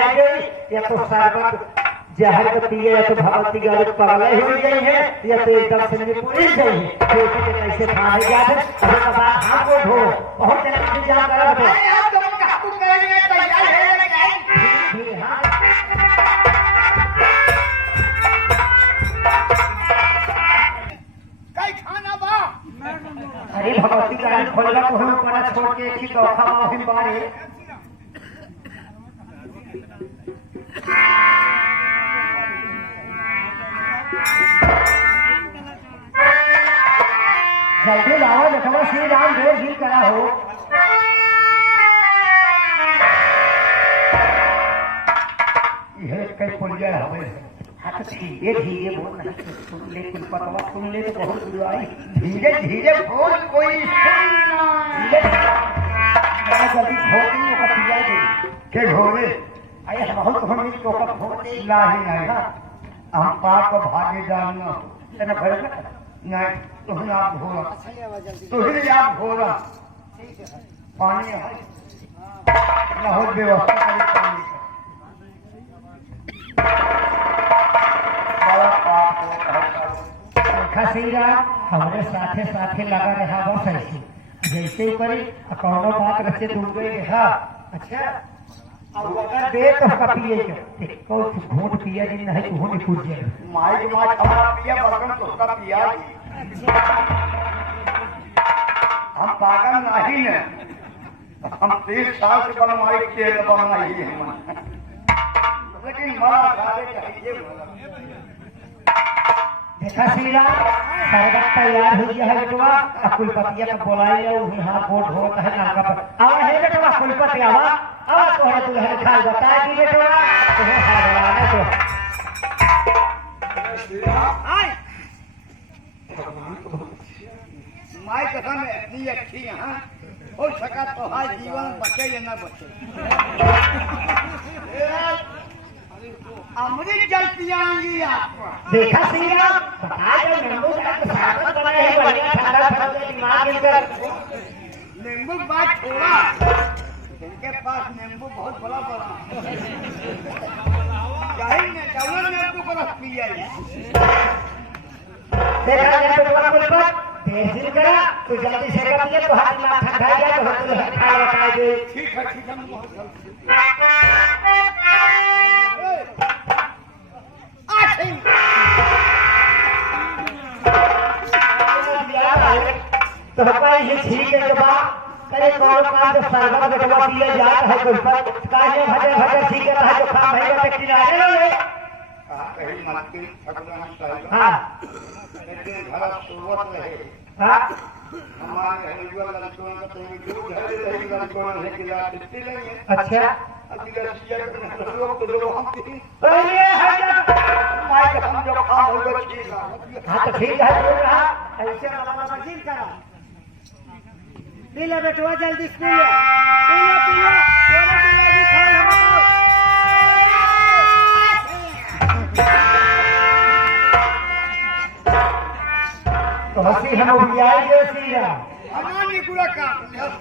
या तो शरबत जहर को पिए या तो भगवती की आदत पगले हुई गई है या तो एकदम से पूरी गई है। बेटी के कैसे खाने जाते अरे बाबा हाथ को धो बहुत इंतजाम करा दो। आप तुम काबू करेंगे तैयार है लेकिन हां कई खाना बा अरे भगवती का आदत खोलना तो हम पड़ा छोड़ के एक ही धोखा माफी बारे जल्दी लाओ बेटा श्री राम देव जी करा हो। यह कई पुलिया हवे हाथ धीरे धीरे बोल नहीं सुन ले कुल पतवा सुन ले तो बहुत बुराई धीरे धीरे बोल कोई सुनना मैं जल्दी भोगी का पिया दे के भोगे आए बहुत हम तो का भोग इलाही नहीं ना हम पाप को भागे जानना तेरा घर नहीं तुम आप भोला तुम आप भोला पानी है बहुत व्यवस्था करी पानी खसीरा हमारे साथे साथे लगा रहा बस ऐसे जैसे ही करे कौनो बात रचे डूब गए हाँ अच्छा अब अगर दे तो पिए कुछ घूट पिया जी नहीं तो होने पूछ जाए माइक माइक हमारा पिया बगन तो का पिया हम पागल नहीं है हम 30 साल से बनवाई तेल बनवाई है लेकिन मां सारे चाहिए देखा सीरा शरबत तैयार हो गया है बेटवा कुलपतिया का बोलाई ले यहाँ वोट होता है नाका पर आवा है बेटवा कुलपति आवा आवा तो है दुल्हन खा बताए कि बेटवा तुम्हें हारवाना तो आए माई कसम इतनी अच्छी यहाँ हो सका तो हाय जीवन बचे या न बचे अमृत जल पियाएंगी आपको देखा सीरा बताए जो नींबू का शरबत बनाए हैं बढ़िया ठंडा ठंडा दिमाग इधर नींबू बात छोड़ा इनके पास नींबू बहुत बड़ा बड़ा जाहिर ने डबल नींबू का रस पिया देखा जब बेटवा कुलपत तेजी करा तो जल्दी से कर दिया तो हाथ में ठंडा जाए तो हम तो खा बताए दे ठीक है हम बहुत जल्दी तो भाई ये ठीक है जब करे कौन काम तो शरबत बेटवा पिए जाता है कुल पर काहे भजे भजे ठीक है जो काम है के किनारे लो कहीं मत ठगना चाहिए हां लेकिन घर सुवत रहे हां हमारे हरिवाल लड़कों का तो दूध है रही लड़कों ने खिला देते नहीं अच्छा अभी रसिया के लोग तो लोग हम अरे हट माइक हम जो काम होगा ठीक है हां तो ठीक है बोल रहा ऐसे वाला मशीन करा पीला बेटवा जल्दी पीला पीला पीला दोनों पीला भी खा लो तो हंसी हम उबियाई जो सीरा हमारी पूरा काम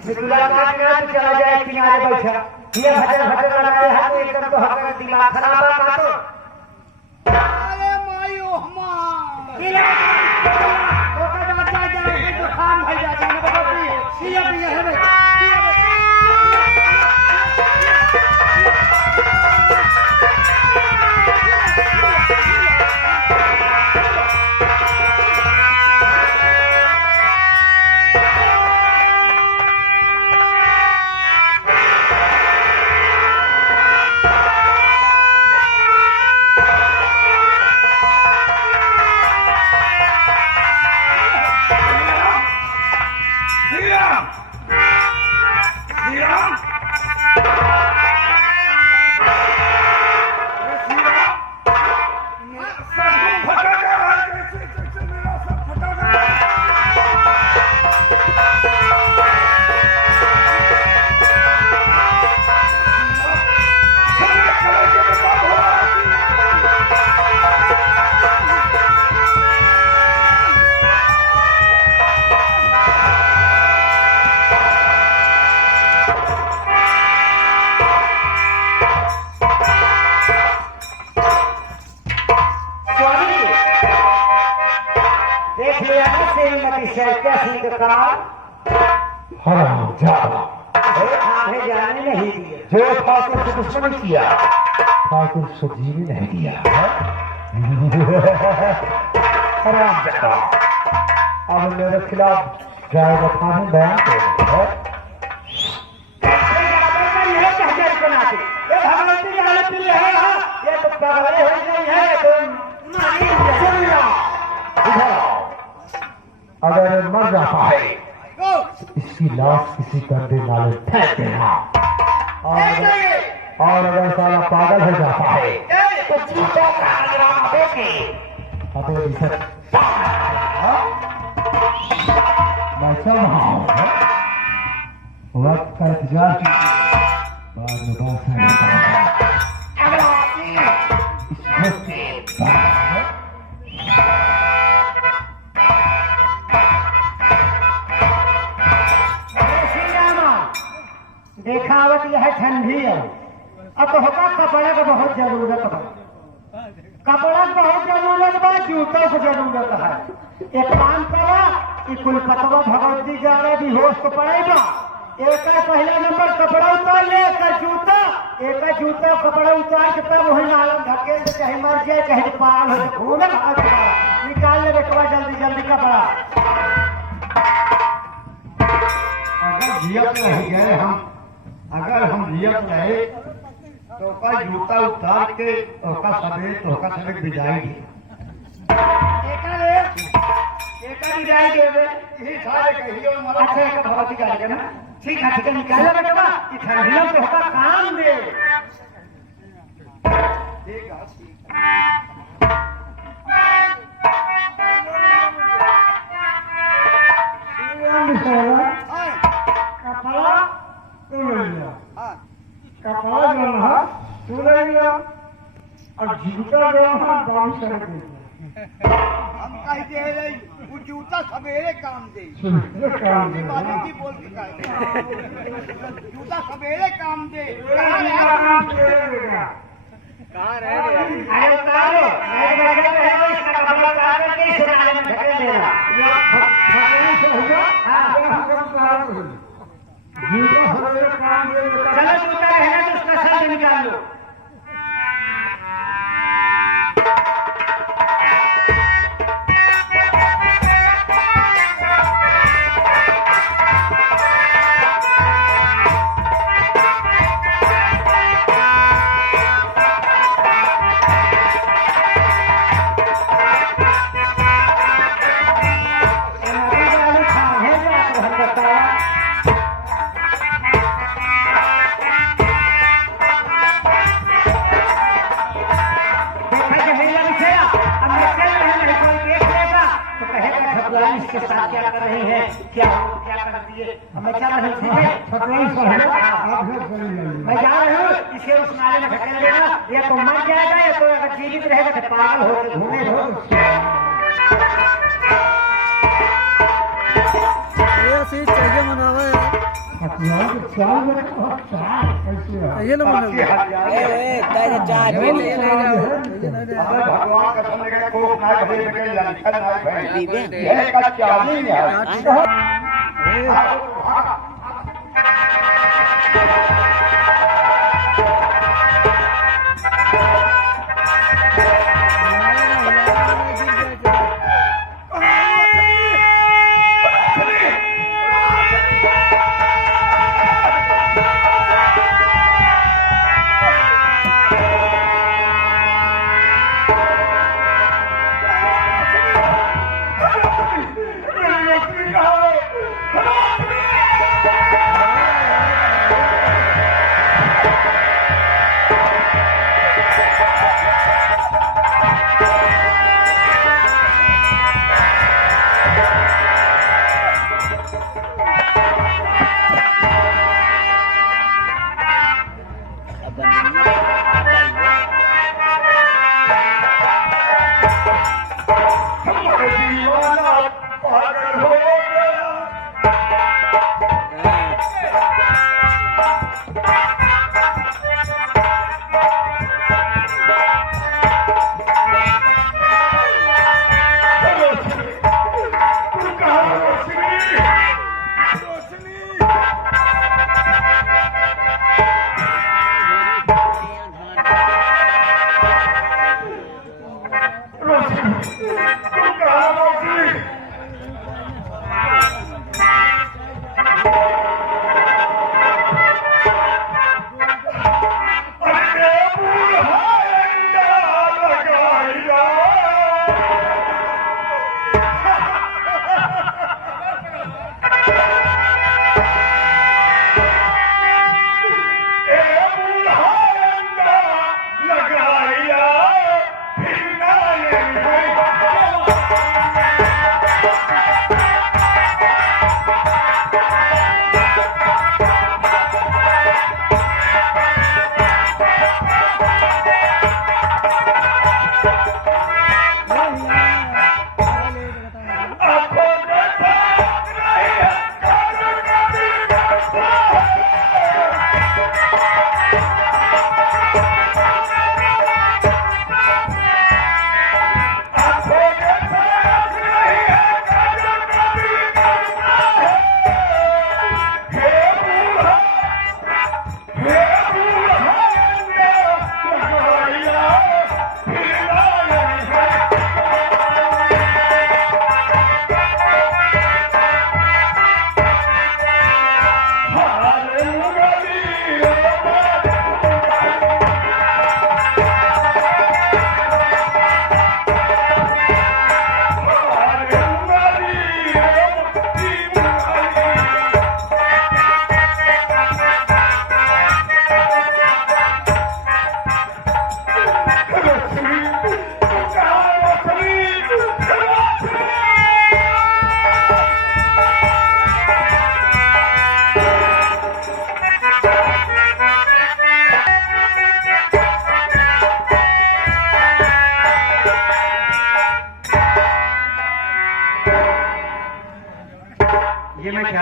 निकुला काट के तो चला जाए किनारे बैठा ये भजन भजन लगाए हाथ एकदम तो हमारा दिमाग खराब है काटो अरे मायो हमार पीला तो का जा जा तो खान भाई जा जा ना बाबू पीला पीला है भाई हराम जादा हमें जाने नहीं दिए। जो ठाकुर से दुश्मनी किया ठाकुर से जीने नहीं दिया। हराम जादा अब मेरे खिलाफ जाएगा थाने बयान करेगा। ये तो पागल हो गई है तुम। अगर मर जाता है इसकी लाश किसी गंदे नाले फेंक देना और अगर साला पागल हो जाता है तो चीता का अगराम देके हमें इसे मैं चल रहा हूँ। वक्त का इंतजार कीजिए बाद में बात है इस वक्त के बाद देखावत यह ठंडी है। अब तो होगा कपड़ा का बहुत जरूरत है। कपड़ा की बहुत जरूरत है, जूतों की जरूरत है। एक काम करा कि कुल कतवा भगवती जा रहे बेहोश को पड़ेगा। एक पहला नंबर कपड़ा उतार ले, एक जूता कपड़ा उतार के तब वही नालम धकेल दे, चाहे मर जाए चाहे पागल हो जाए। घूमे निकाल ले बेटवा जल्दी जल्दी कपड़ा। अगर जियत नहीं गए हम, अगर हम जियत रहे तो का जूता उतार के ओका समेत बिजाई यही सारे कहियो अच्छा एक भगवती का लेना। ठीक है निकाल ले बेटवा कि ठंडियों से होगा काम दे। कपड़ा कपड़ा जो है तू ले लिया और जूता जो है बारिश कर दे। हम कह दे रहे वो जूता सवेरे काम दे। काम दे बात की बोल के कह जूता सवेरे काम दे। कहाँ रह रहे? अरे उतारो नहीं बैठे पहले इसका कपड़ा उतार करके इसे नाले में ढकेल देना। चलो जूता रहने तो उसका सर निकाल लो। इसके साथ क्या कर रही है, क्या कर रही है? मैं चल रही थी, मैं जा रही हूँ। इसे उस नाले में ढकेल देना, या तो मर जाएगा या तो अगर जीवित रहेगा तो पागल हो घूमे चाहिए मनावा ये ना भगवान का समझ गए को ना भले निकल जा निकल ना भाई ये का क्या नहीं है। Come on!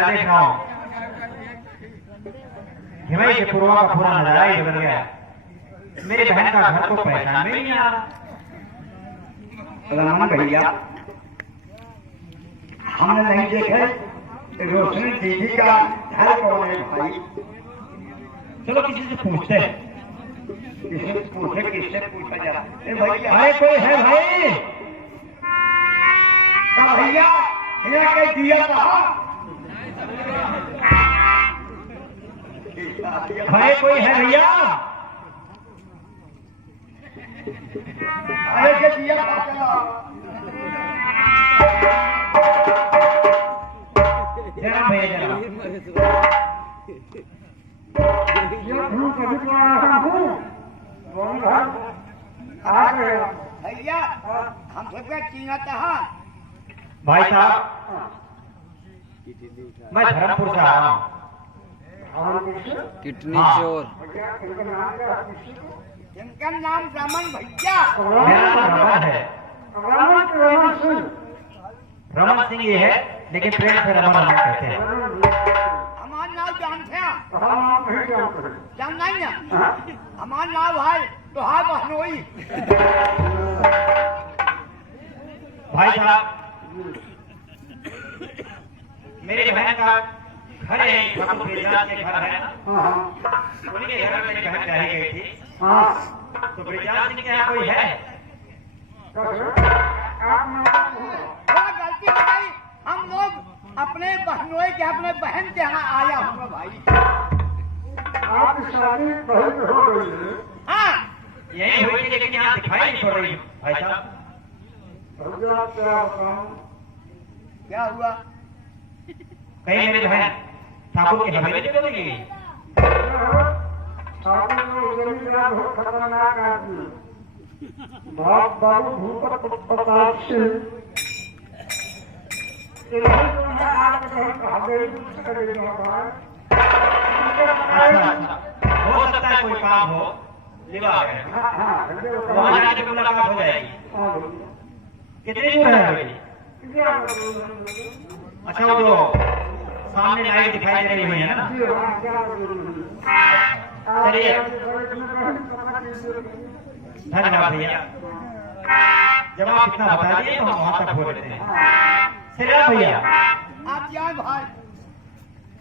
मैं देख रहा हूँ हिमाई के पूर्वा का पूरा नजारा ही बदल गया। मेरी बहन का घर तो पहचान में ही नहीं आ रहा। रमन भैया, हमने नहीं देखे रोशनी दीदी का घर कौन है भाई? चलो किसी से पूछते हैं। किससे पूछे, किससे पूछा जा? भैया, अरे कोई है भाई? भैया यहाँ के दिया कहा? भाई कोई है भैया? अरे के दिया कहा चला? जरा भैया जरा। भैया हम सबका चीना चाहा। भाई साहब मैं धर्मपुर से आ रहा हूँ। किडनी हाँ। चोर। इनका नाम रमन भैया। मेरा नाम रमन है। रमन सिंह ये है, लेकिन प्रेम से रमन रमन कहते हैं। हमारा नाम जानते हैं? जान नहीं ना? हमारा नाम है तोहार बहनोई। भाई साहब मेरी बहन का घर है, ठाकुर ब्रिजलाल के घर है। उनके घर में मेरी बहन रह गई थी। तो ब्रिजलाल सिंह के यहाँ कोई है? थोड़ा गलती हो गई। हम लोग अपने बहनोई के अपने बहन के यहाँ आया हूँ भाई। आपकी शादी बहुत हो गई है। हाँ यही हुई, लेकिन यहाँ दिखाई नहीं पड़ रही भाई साहब। भैया क्या बताऊं? क्या हुआ? कहीं मेरी बहन ठाकुर की हवेली में चली गई? शादी में जमीन बहुत खतरनाक आदमी, बाप बाबू भूपत प्रताप सिंह हो सकता है कोई काम हो, विवाह है, वहाँ जाके मुलाकात हो जाएगी। कितनी दूर है हवेली? अच्छा वो जो सामने लाइट दिखाई दे रही है ना? चलिए धन्यवाद भैया। जब आप इतना बता दिए तो हम वहाँ तक हो लेते हैं। श्री राम भैया। आप जाए भाई।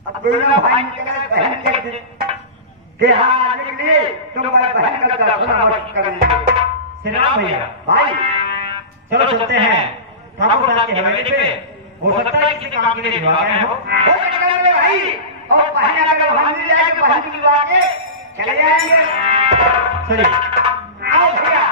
अब दोनों भाई निकले बहन के यहाँ निकले तो मैं बहन का दर्शन अवश्य करेंगे। श्री राम भैया भाई चलो चलते हैं ठाकुर साहब की हवेली पे। हो सकता है किसी काम के लिए विवाह गए हो। हो सकता है भाई, और बहन अगर वहाँ मिल जाए तो बहन की बुला के चले जाएंगे। चलिए आओ भैया।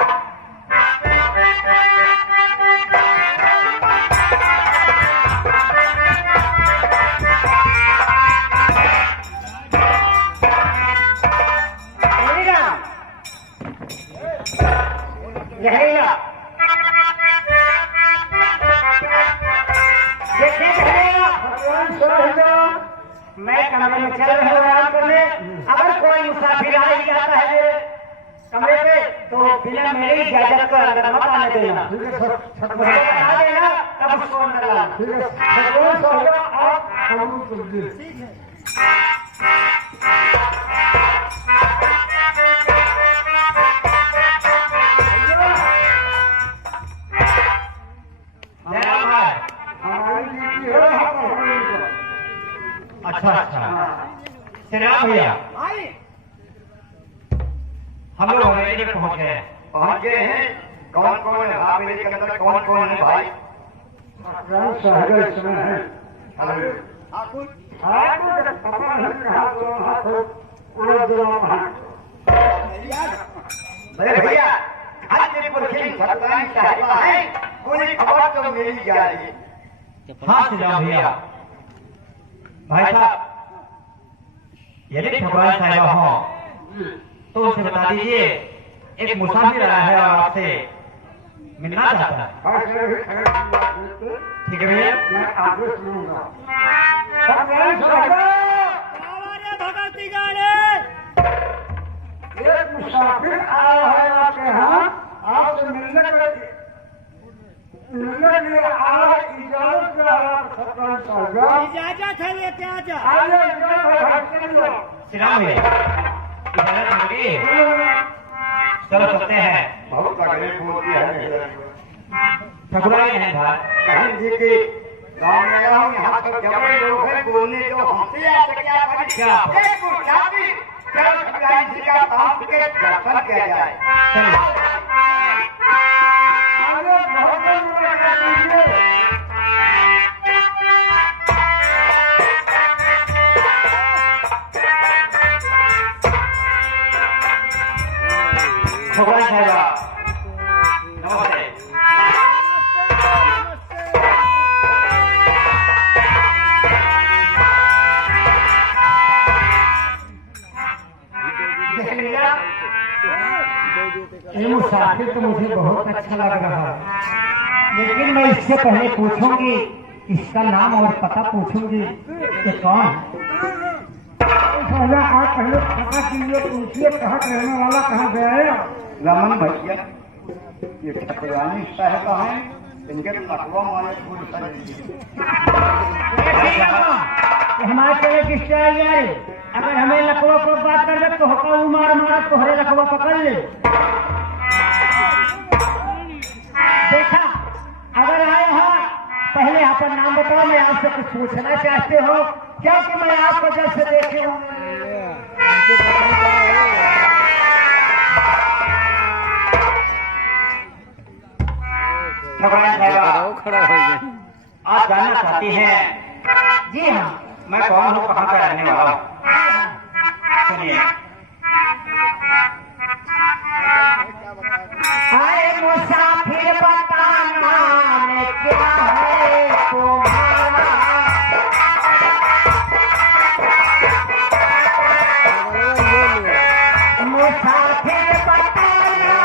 मैं कमरे में चल रहा हूँ आराम करने। अगर कोई मुसाफिर आ ही जाता है मेरे कमरे पे तो बिना मेरी इजाजत को अंदर मत आने देना। मुझे बता देना तब उसको अंदर लाना। ठीक है। अच्छा अच्छा श्री राम भैया भाई हम लोग हवेली में पहुंच गए हैं। पहुंच गए हैं। कौन कौन है हवेली के अंदर? कौन कौन है भाई? अरे भैया आज साहिबा है, कोई खबर तो मिल जाएगी। हाँ श्री राम भैया। भाई साहब यदि ठकुराइन साहिबा हो तो उनसे बता दीजिए एक मुसाफिर आया है और आपसे मिलना चाहता है। ठीक है भैया। मैं आदेश दूंगा। एक मुसाफिर आया है आपके यहाँ, आपसे मिलने के लिए आया, इजाजत का इजाजत है लेके आजा। श्रीराम है इजाजत होगी चलो चलते हैं। बहुत तगड़े बोलती है ठकुराई है भाई कहीं जी के गाँव में आया हूँ, यहाँ पर जबरे लोग हैं बोलने जो हमसे आपसे क्या करें? क्या? एक गुस्साती, चलो ठकुराई जी का काम के दर्शन किया जाए। चलो ठकुराई साहब नमस्ते। ये मुसाफिर तो मुझे बहुत अच्छा लग रहा है, लेकिन मैं इससे पहले पूछूंगी, इसका नाम और पता पूछूंगी कि कौन है। पहले आप पहले पता कीजिए, पूछिए कहाँ रहने वाला, कहाँ गया। रमन भैया ये ठकुरानी साहब हैं, इनके लखवा मारे फूल हमारे चले किस यार, अगर हमें लकवा को बात कर दे तो होगा मार मार तोहरे लकवा पकड़ ले। देखा अगर आए हो पहले आपका नाम बताओ, मैं आपसे कुछ पूछना चाहते हो क्या कि मैं आपको जब से देखे हूँ। खड़ा हो गया। आप जानना चाहती हैं? जी हाँ। मैं कौन हूँ, कहाँ का रहने वाला हूँ? सुनिए। आए मुसाफिर बताना क्या है तुम्हारा, मुसाफिर बताना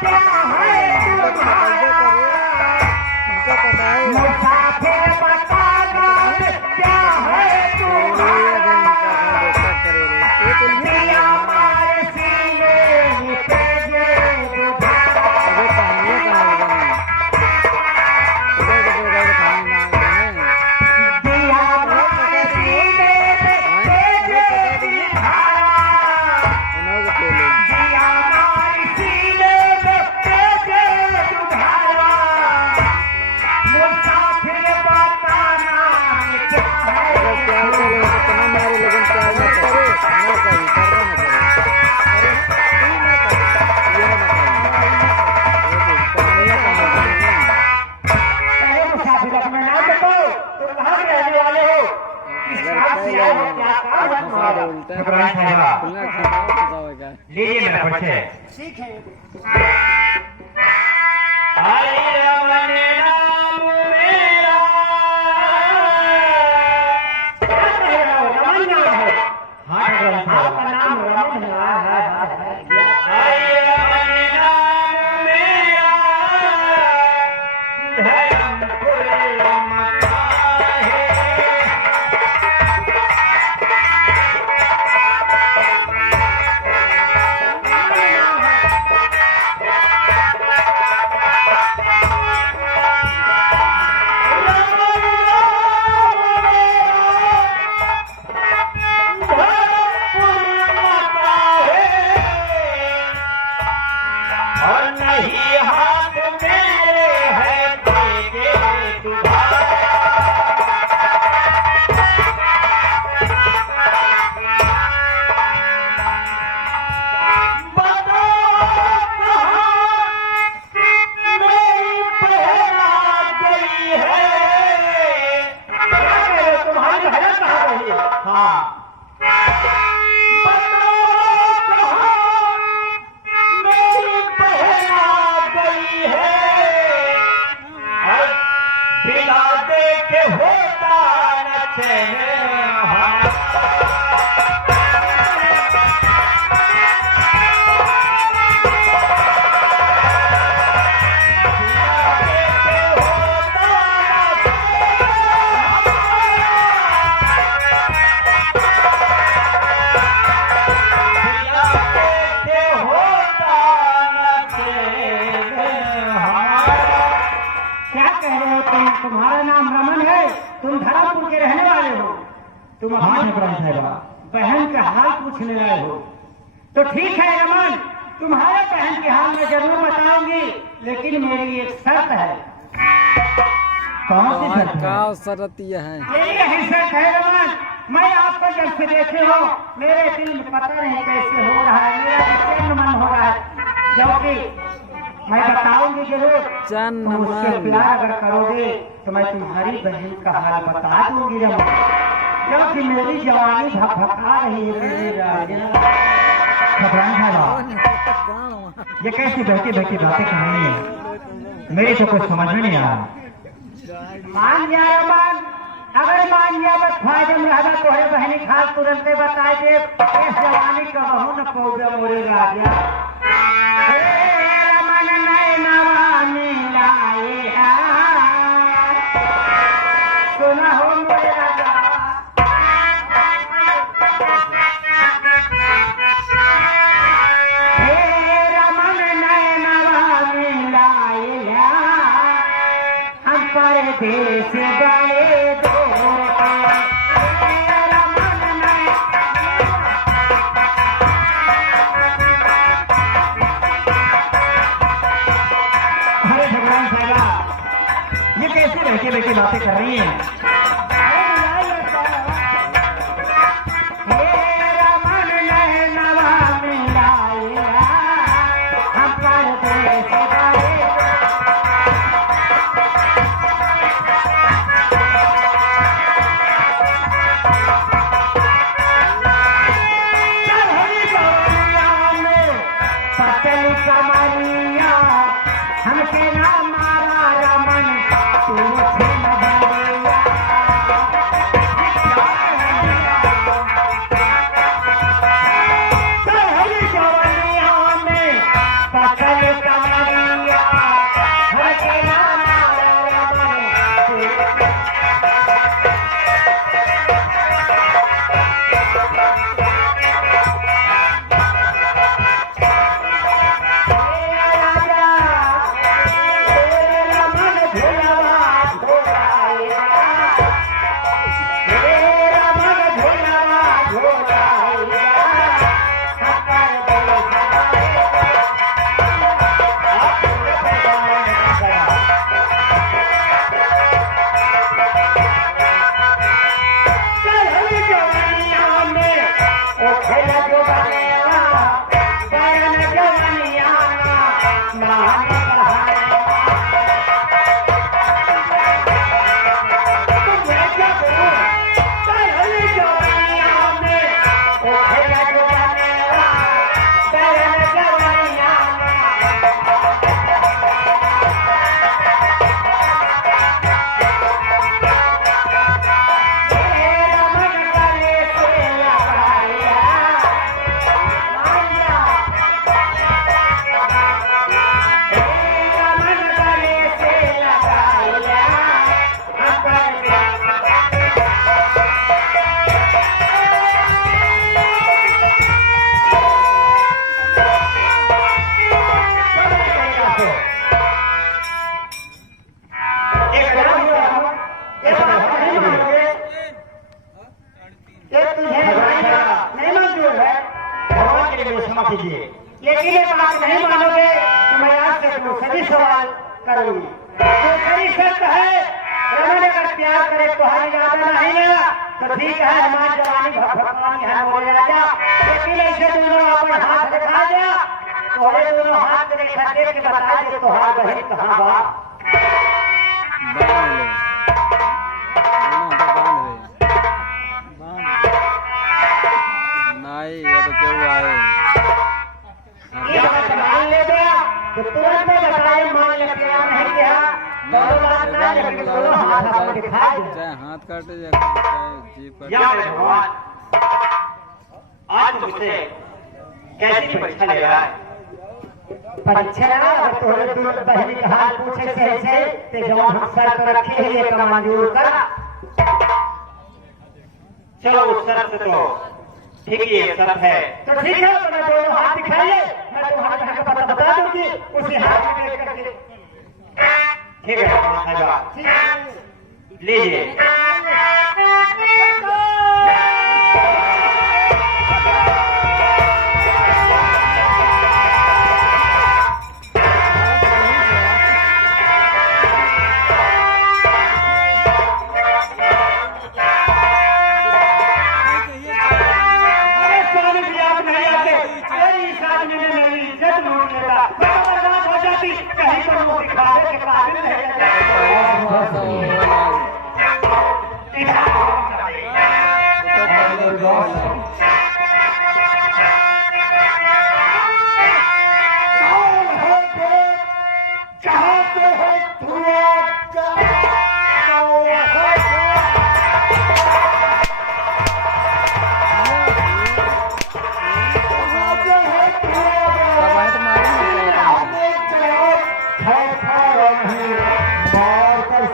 क्या है तुम्हारा, मुसाफिर बताना क्या है तुम्हारा, दिया मार सीने निकले दुधारा, दिया मार सीने निकले दुधारा, दिया मार सीने निकले दुधारा, मुसाफिर बताना क्या है। पहले मुसाफिर अपना नाम बताओ, तुम कहाँ के रहने वाले हो, किस रात से आए हो, क्या काम है तुम्हारा। ठकुराई साहब लीजिए मेरा परिचय। ठीक है। हरि रमन नाम मेरा। क्या कह रहे हो, रमन नाम है। हाँ ठकुराई साहब। आपका नाम रमन है। हरि रमन नाम मेरा। धर्मपुर मका है। और नहीं हाथ मेरे है तेरे दुधारा। बताओ कहाँ मेरी पहरा गई है। तुम्हारी हरत कहाँ गई है। हाँ बताओ कहाँ मेरी पहरा गई है। रहने वाले हो? तुम हाँ अपनी ठकुराइन साहिबा। बहन का हाल पूछने आए हो? तो ठीक है रमन, तुम्हारे बहन के हाल मैं जरूर बताऊंगी, लेकिन मेरी एक शर्त है। कौन सी शर्त है? का शरत यह है? यही शर्त है रमन, मैं आपको जब से देखे हो मेरे दिल में पता नहीं कैसे हो रहा है, मेरा बेचैन मन हो रहा है, क्योंकि मैं बताऊंगी जरूर। चन्न तुम मुझसे मन। प्यार अगर करोगे तो मैं तुम्हारी बहन का हाल बता दूंगी रमन, क्योंकि मेरी जवानी भकभका रही है मेरे राजा। ठकुराइन साहिबा, ये कैसी बहती बहती बातें कर रही है? मेरी तो कुछ समझ में नहीं आ रहा। मान जा रमन, अगर मान जा बस फायदम रहता तोहरे बहनी खाल तुरंत बताए दे, इस जवानी का बहू न पौधे मोरे राजा। हे रमन नैनवा मिलाए सुना हो मोरे राजा। हे रमन नैनवा मिलाए हम परदेस गए दो। अरे ठकुराइन साहिबा, ये कैसी बहती बहती बातें कर रही हैं? हमके ना मारा रमन तुझे नजरिया। सहरी जवानिया में पकड़ कमरिया, हमके ना मारा रमन क्षमा कीजिए। लेकिन ये बात नहीं मानोगे तो मैं आपसे दूसरी सवाल करूंगी। दूसरी शर्त है, रमन अगर प्यार करे तो हमें ज्यादा नहीं लेगा तो ठीक है, हमारी जवानी भगवान है बोले राजा। लेकिन ऐसे दोनों अपन हाथ दिखा दिया तो हमें दोनों हाथ रेखा देख के बता दे तो हर बहन कहाँ बा। बांध ले। नहीं ये तो क्यों आए? ये बात मान ले गया तो तुरंत बताए मान ले प्यार नहीं किया दोनों बात ना, लेकिन दोनों हाथ आपको दिखा दे। चाहे हाथ काटे चाहे जीप काटे। या मैं भगवान आज मुझसे कैसी परीक्षा ले रहा है? परीक्षा अगर तोरे दूर बहनी का हाल पूछे से ते जवान हम सर पर रखे है ये काम मंजूर कर। चलो उस शर्त तो ठीक ही है, शर्त है। तो ठीक है, तो मैं दोनों हाथ दिखाइए, मैं तुम्हारे हाथ का पता बता दूंगी उसी हाथ में देख करके। ठीक है साहिबा, ठीक है, लीजिए। कहीं पर वो दिखावे के काबिल नहीं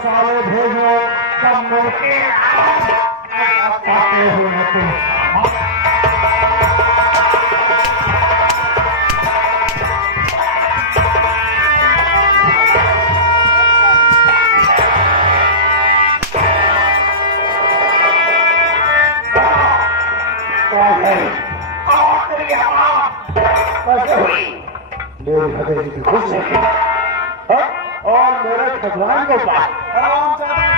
साले भेजो कब मोटे आते हो न तुम मेरी हवेली की खुश है और मेरे भगवान को पास